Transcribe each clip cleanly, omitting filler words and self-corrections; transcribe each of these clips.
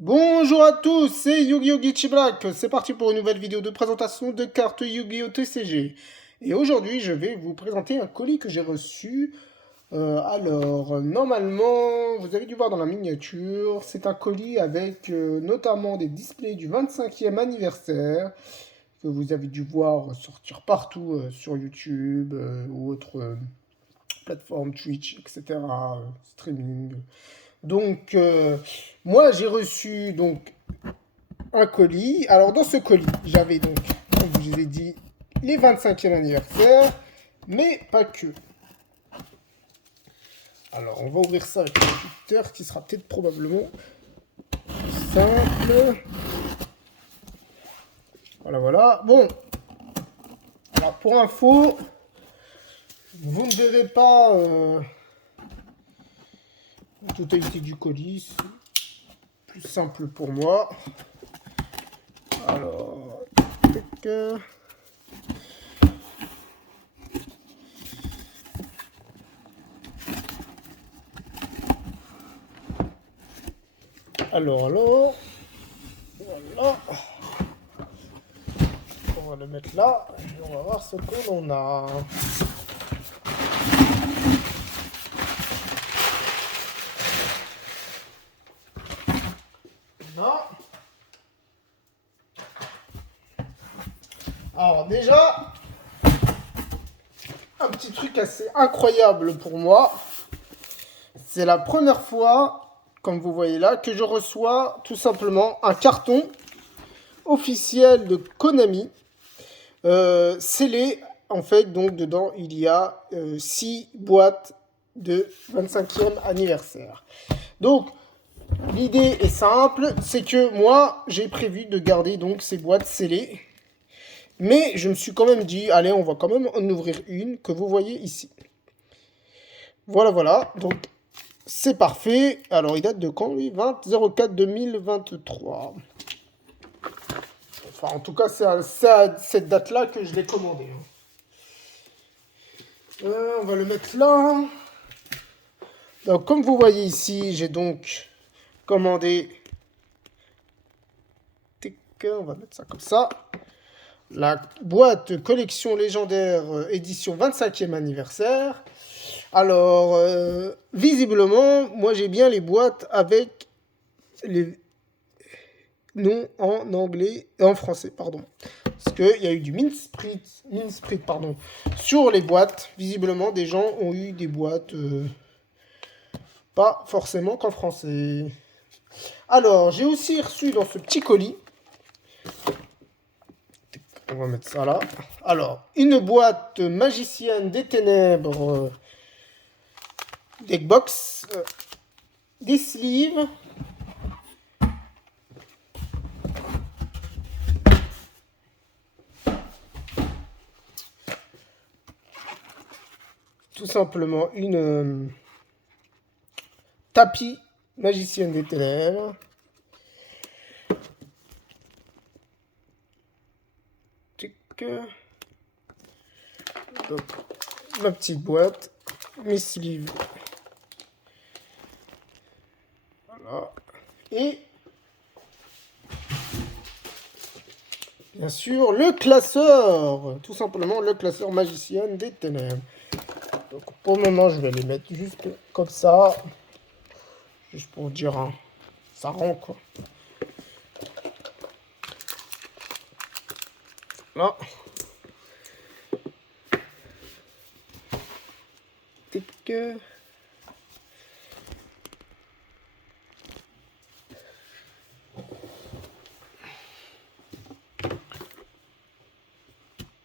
Bonjour à tous, c'est Yu-Gi-Oh! Glitchy Black. C'est parti pour une nouvelle vidéo de présentation de cartes Yu-Gi-Oh! TCG. Et aujourd'hui, je vais vous présenter un colis que j'ai reçu. Normalement, vous avez dû voir dans la miniature, c'est un colis avec notamment des displays du 25e anniversaire que vous avez dû voir sortir partout sur YouTube ou autres plateformes Twitch, etc. Streaming. Donc, moi, j'ai reçu donc un colis. Alors, dans ce colis, j'avais donc, comme je vous ai dit, les 25e anniversaire, mais pas que. Alors, on va ouvrir ça avec le computer qui sera peut-être probablement plus simple. Voilà, voilà. Bon. Alors, pour info, vous ne verrez pas la totalité du colis. Plus simple pour moi. Alors, tac. Alors, voilà. On va le mettre là et on va voir ce qu'on a. Non. Alors déjà, un petit truc assez incroyable pour moi. C'est la première fois, comme vous voyez là, que je reçois tout simplement un carton officiel de Konami scellé. En fait, donc dedans, il y a 6 boîtes de 25e anniversaire. Donc, l'idée est simple, c'est que moi, j'ai prévu de garder donc ces boîtes scellées. Mais je me suis quand même dit, allez, on va quand même en ouvrir une que vous voyez ici. Voilà, voilà. Donc, c'est parfait. Alors, il date de quand, lui? 20-04-2023. Enfin, en tout cas, c'est à cette date-là que je l'ai commandé. On va le mettre là. Donc, comme vous voyez ici, j'ai donc commandé... On va mettre ça comme ça. La boîte collection légendaire édition 25e anniversaire. Alors, visiblement, moi j'ai bien les boîtes avec les noms en anglais et en français, pardon. Parce qu'il y a eu du Minsprit, pardon, sur les boîtes. Visiblement, des gens ont eu des boîtes pas forcément qu'en français. Alors, j'ai aussi reçu dans ce petit colis, on va mettre ça là. Alors, une boîte magicienne des ténèbres, Deckbox, des sleeves, tout simplement une tapis magicienne des ténèbres. Donc, ma petite boîte, mes sleeves. Voilà. Et bien sûr, le classeur. Tout simplement, le classeur magicienne des ténèbres. Donc, pour le moment, je vais les mettre juste comme ça. Juste pour dire, hein, ça rend quoi. Là. Tic.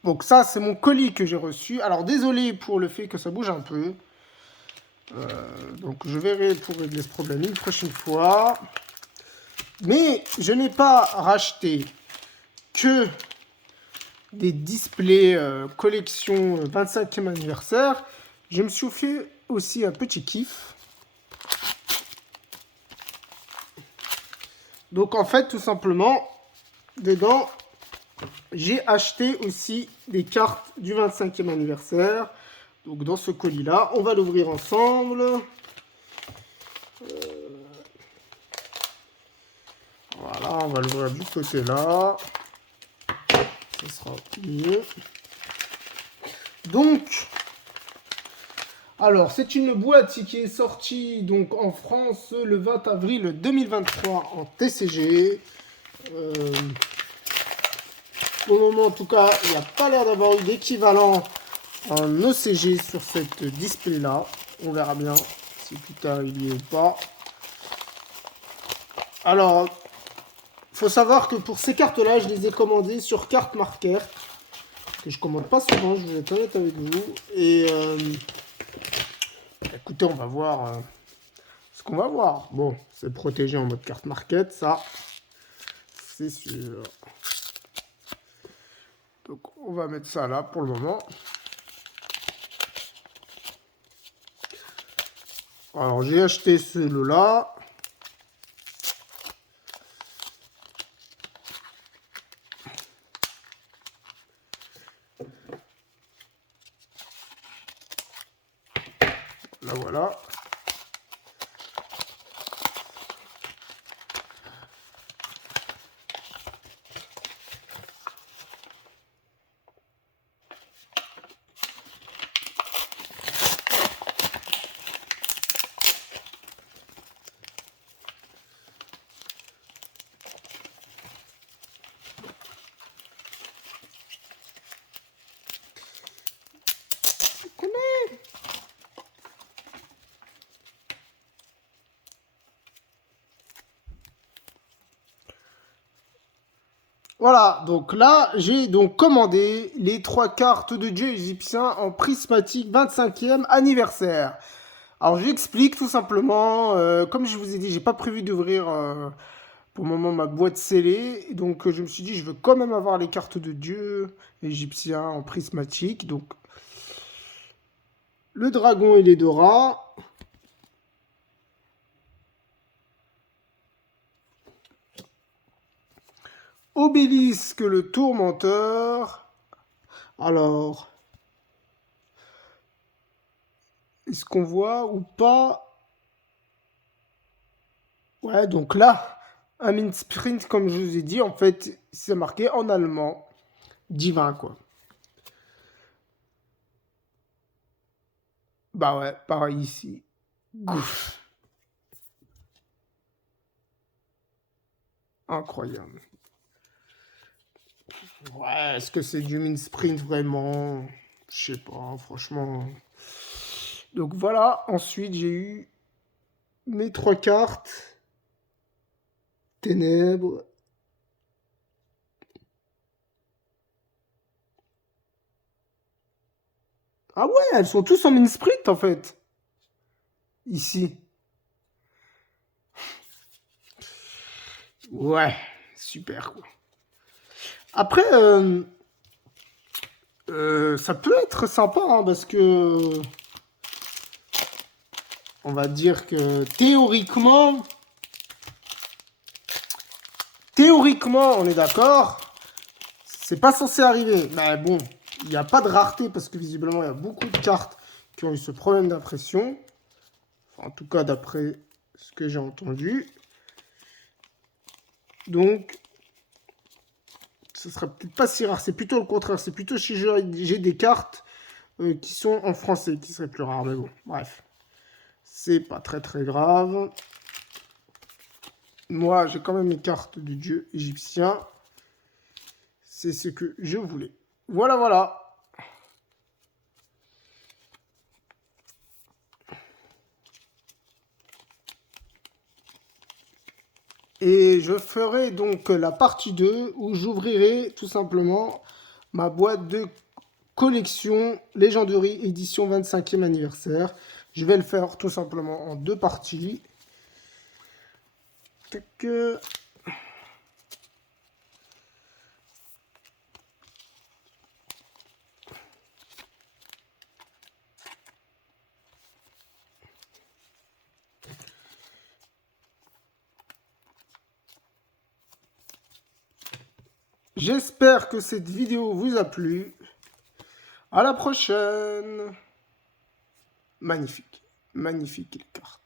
Donc ça, c'est mon colis que j'ai reçu. Alors, désolé pour le fait que ça bouge un peu. Donc, je verrai pour régler ce problème une prochaine fois. Mais je n'ai pas racheté que des displays collection 25e anniversaire. Je me suis fait aussi un petit kiff. Donc, en fait, tout simplement, dedans, j'ai acheté aussi des cartes du 25e anniversaire. Donc, dans ce colis-là, on va l'ouvrir ensemble. on va l'ouvrir du côté là. Ça sera mieux. Donc, alors, c'est une boîte qui est sortie donc en France le 20 avril 2023 en TCG. Pour le moment, en tout cas, il n'y a pas l'air d'avoir eu d'équivalent en OCG sur cette display-là. On verra bien si plus tard il y est ou pas. Alors, il faut savoir que pour ces cartes-là, je les ai commandées sur carte marqueur. Que je commande pas souvent, je vais être honnête avec vous. Et écoutez, on va voir ce qu'on va voir. Bon, c'est protégé en mode carte market, ça, c'est sûr. Donc, on va mettre ça là pour le moment. Alors, j'ai acheté celui-là. Là, voilà. Voilà, donc là, j'ai donc commandé les 3 cartes de dieu égyptien en prismatique 25e anniversaire. Alors, j'explique tout simplement. Comme je vous ai dit, j'ai pas prévu d'ouvrir pour le moment ma boîte scellée. Donc, je me suis dit, je veux quand même avoir les cartes de dieu égyptien en prismatique. Donc, le dragon et les Dora. Obélisque le tourmenteur. Alors, est-ce qu'on voit ou pas? Ouais, donc là, un mint sprint, comme je vous ai dit, en fait, c'est marqué en allemand. Divin, quoi. Bah ouais, pareil ici. Gouff. Incroyable. Ouais, est-ce que c'est du mint sprint vraiment? Je sais pas, franchement. Donc voilà, ensuite j'ai eu mes 3 cartes. Ténèbres. Ah ouais, elles sont tous en mint sprint en fait. Ici. Ouais, super quoi. Après, ça peut être sympa hein, parce que on va dire que théoriquement, on est d'accord, c'est pas censé arriver. Mais bon, il n'y a pas de rareté parce que visiblement, il y a beaucoup de cartes qui ont eu ce problème d'impression. Enfin, en tout cas, d'après ce que j'ai entendu. Donc, ce sera peut-être pas si rare. C'est plutôt le contraire. C'est plutôt si j'ai des cartes qui sont en français qui seraient plus rares. Mais bon, bref. C'est pas très très grave. Moi, j'ai quand même mes cartes de dieu égyptien. C'est ce que je voulais. Voilà, voilà. Et je ferai donc la partie 2 où j'ouvrirai tout simplement ma boîte de collection Legendary édition 25e anniversaire. Je vais le faire tout simplement en 2 parties. Tac. J'espère que cette vidéo vous a plu. À la prochaine. Magnifique. Magnifique les cartes.